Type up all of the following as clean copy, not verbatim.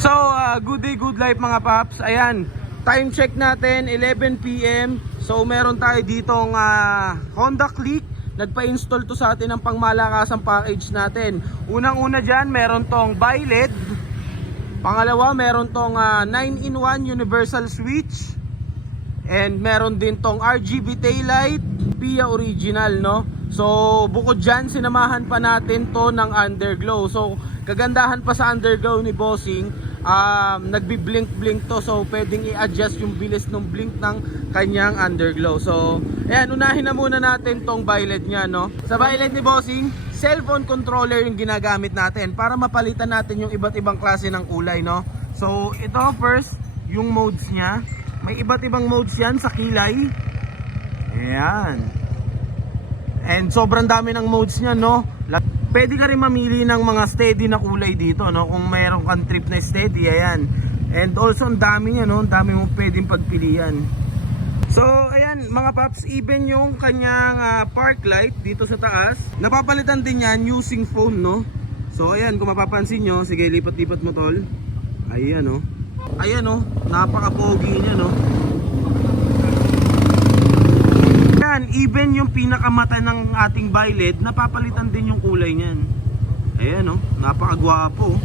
So, good day, good life mga paps. Ayan, time check natin, 11 PM. So, meron tayo ditong Honda Click. Nagpa-install to sa atin ng pangmalakasang package natin. Unang-una dyan, meron tong bi-LED. Pangalawa, meron tong 9-in-1 universal switch. And meron din tong RGB taillight, PIA original, no? So, bukod dyan, sinamahan pa natin to ng underglow. So, kagandahan pa sa underglow ni Bossing, nagbi-blink-blink to. So, pwedeng i-adjust yung bilis ng blink ng kanyang underglow. So, ayan, unahin na muna natin tong bi-LED nya, no? Sa bi-LED ni Bossing, cellphone controller yung ginagamit natin para mapalitan natin yung iba't ibang klase ng kulay, no? So, ito first, yung modes nya. May iba't ibang modes yan sa kilay. Ayan. And sobrang dami ng modes nya, no? Pwede ka rin mamili ng mga steady na kulay dito, no? Kung mayroon kang trip na steady, ayan. And also, ang dami nya, no? Ang dami mong pwedeng pagpilian. So, ayan, mga paps, even yung kanyang park light dito sa taas, napapalitan din yan using phone, no? So, ayan, kung mapapansin nyo, sige, lipat-lipat mo, tol. Ayan, no? Ayan, no? Napaka-pogi nya, no? Even yung pinakamata ng ating bi-LED, napapalitan din yung kulay niyan. Ayan, no? Napakagwapo.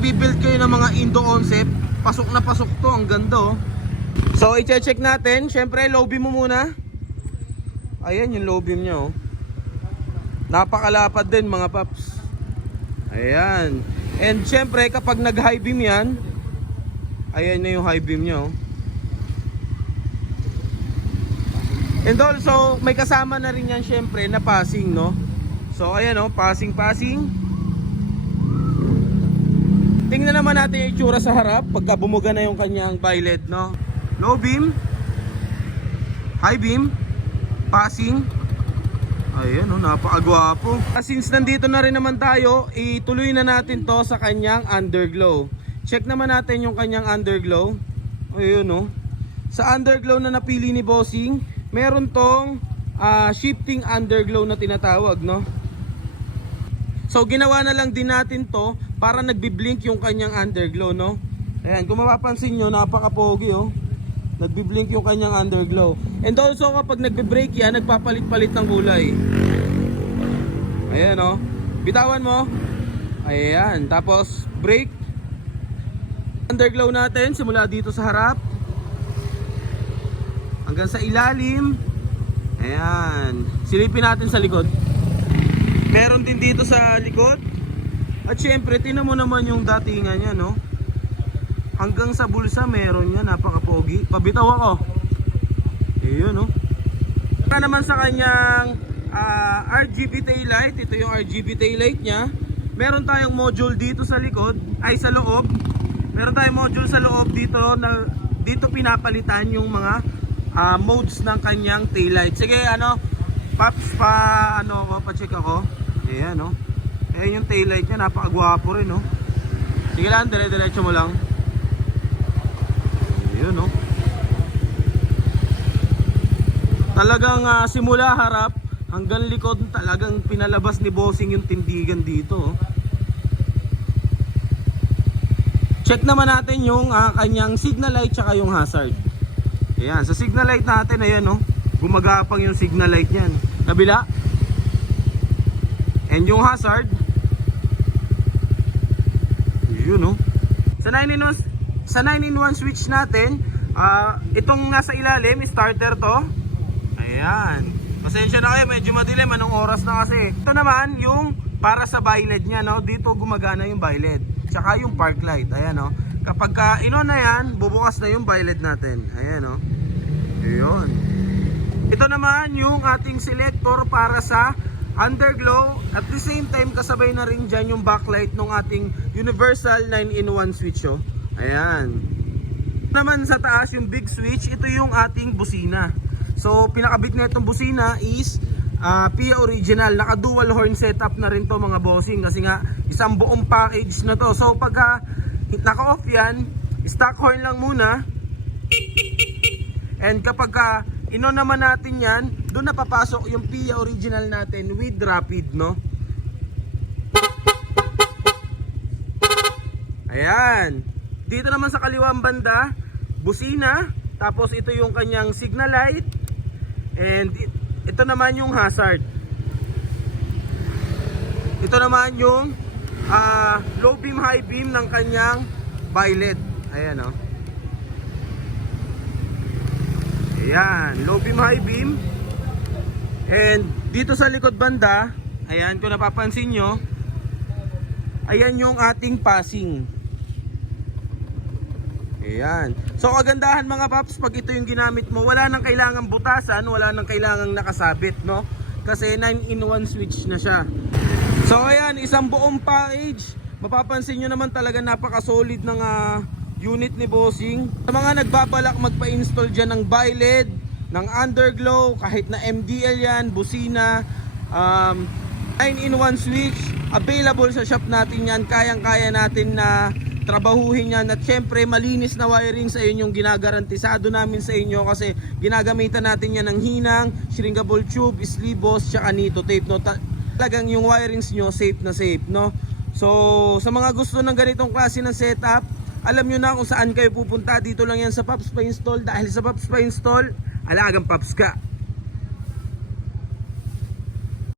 Bibuild kayo ng mga Indo concept, pasok na pasok to, ang ganda, oh. So, i-check natin. Syempre, low beam mo muna. Ayan yung low beam niya, oh. Napakalapad din, mga paps. Ayan. And syempre, kapag nag-high beam yan, ayan na yung high beam niya, oh. And also, may kasama na rin yan syempre na passing, no? So, ayan, no? Passing. Tingnan naman natin yung itsura sa harap pagka bumuga na yung kanyang bi-LED, no? Low beam, high beam, passing. Ayan, no? Napakagwapo. Since nandito na rin naman tayo, ituloy na natin to sa kanyang underglow. Check naman natin yung kanyang underglow. Ayun, no? Sa underglow na napili ni Bossing, meron tong shifting underglow na tinatawag, no? So, ginawa na lang din natin to para nagbi-blink yung kanyang underglow, no? Ayan, kung mapapansin nyo, napaka-pogi, oh. Nagbi-blink yung kanyang underglow. And also, kapag nagbe-brake yan, nagpapalit-palit ng kulay. Ayan, oh. Bitawan mo. Ayan, tapos brake. Underglow natin, simula dito sa harap hanggang sa ilalim. Ayan. Silipin natin sa likod. Meron din dito sa likod. At syempre, tinan mo naman yung datingan niya, no? Hanggang sa bulsa meron yan. Napaka-pogi. Pabitaw ako. Ayun, no? Para naman sa kanyang RGB taillight. Ito yung RGB taillight niya. Meron tayong module dito sa likod. Ay, sa loob. Meron tayong module sa loob dito na dito pinapalitan yung mga modes ng kanyang taillight. Sige, ano, paps, pa-check ako. Ayan, no? Ayan yung taillight niya, napakagwapo rin, no? Sige lang, dire-diretso mo lang. Ayan, no? Talagang simula harap hanggang likod, talagang pinalabas ni Bossing yung tindigan dito, oh. Check naman natin yung kanyang signal light tsaka yung hazard. Ayan, sa signal light natin, ayan, no? Gumagapang yung signal light niyan. Kabila. And yung hazard, yun, no? Sa 9-in-1 switch natin, itong nasa ilalim, starter to. Ayan. Pasensya na kayo, medyo madilim. Anong oras na kasi? Ito naman, yung para sa bi-LED niya, no? Dito gumagana yung bi-LED. Tsaka yung park light. Ayan, no? Kapag ino na yan, bubukas na yung bi-LED natin. Ayan, no? Ayun. Ito naman yung ating selector para sa underglow. At the same time, kasabay na rin dyan yung backlight ng ating universal 9-in-1 switch, oh. Ayan. Naman sa taas yung big switch, ito yung ating busina. So, pinakabit na itong busina is PIA original. Naka dual horn setup na rin to, mga bossing. Kasi nga, isang buong package na to. So, pag naka-off yan, stock horn lang muna. And kapag ino naman natin yan, doon na papasok yung PIA original natin with rapid, no? Ayan. Dito naman sa kaliwang banda, busina. Tapos ito yung kanyang signal light. And ito naman yung hazard. Ito naman yung low beam, high beam ng kanyang violet. Ayan o. Ayan, low beam, high beam. And dito sa likod banda, ayan, kung napapansin nyo, ayan yung ating passing. Ayan. So kagandahan mga paps, pag ito yung ginamit mo, wala nang kailangang butasan, wala nang kailangang nakasabit, no? Kasi 9-in-1 switch na siya. So ayan, isang buong package. Mapapansin nyo naman talaga napaka-solid ng unit ni Bossing. Sa mga nagbabalak magpa-install dyan ng BiLED, ng underglow, kahit na MDL yan, busina, 9-in-1 switch, available sa shop natin yan. Kayang-kaya natin na trabahuhin yan, at syempre malinis na wiring sa inyo yung ginagarantisado namin sa inyo, kasi ginagamitan natin yan ng hinang, shrinkable tube, sleevos, tsaka nito tape, no? Talagang yung wirings nyo safe na safe, no? So sa mga gusto ng ganitong klase ng setup, alam nyo na kung saan kayo pupunta. Dito lang yan sa Pops Pa Install, dahil sa Pops Pa Install, alagang Pops ka.